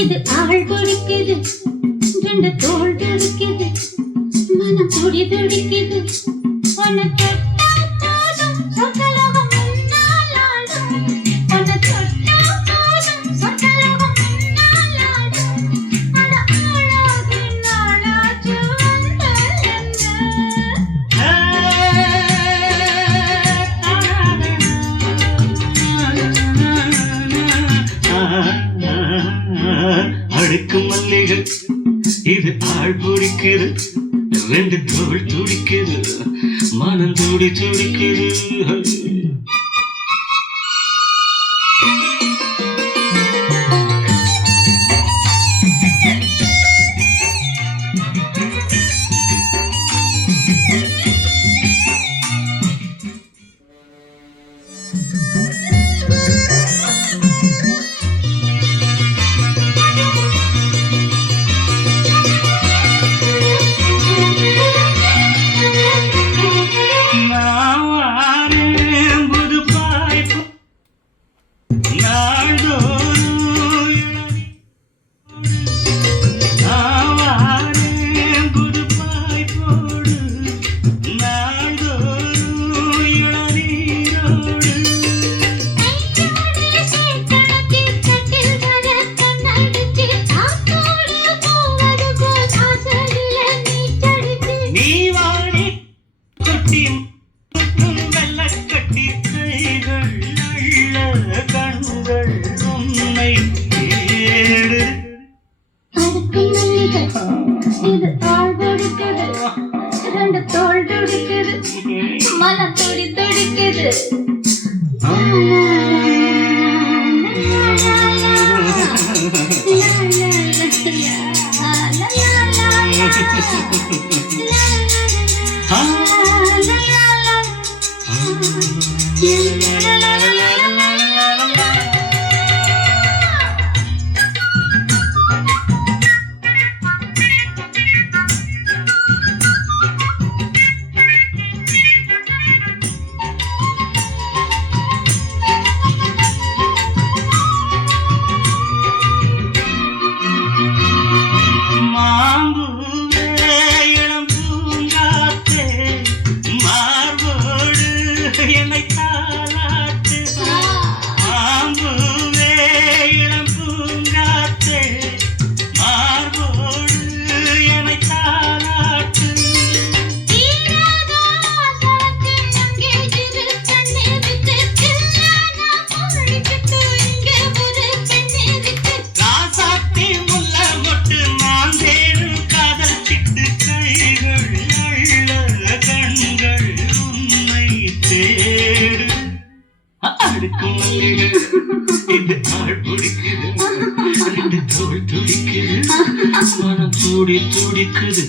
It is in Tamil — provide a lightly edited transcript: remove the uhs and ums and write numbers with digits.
இது ஆள் பிடிக்குது, ரெண்டு தோள் துடிக்குது, மனம் துடி துடிக்குது. உன்னை தொட்டா போதும் சொர்க்கலோகம் முன்னால் ஆடும். உன்னை தொட்டா போதும் சொர்க்கலோகம் முன்னால் ஆடும். அட ஆளாகி நாளாச்சு வந்தால் அடுக்கு மல்லிகள் இது ஆள் பிடிக்குது, ரெண்டு தோள் துடிக்குது, மனம் துடி துடிக்குது. இது ஆள் பிடிக்குது, ரெண்டு தோள் துடிக்குது, மனம் துடி துடிக்குது. என்னை தாலாட்டு மாம்பூவே இளம் பூங்காத்தே, மார்போடு என்னை தாலாட்டு. ராசாத்தி முல்ல மொட்டு நான் தேடும் காதல் சிட்டு, கைகள் அள்ள கண்கள் உன்னை தேடு. அடுக்கு மல்லிகள் இது ஆள் பிடிக்குது, ரெண்டு தோள் துடிக்குது, மனம் துடி துடிக்குது.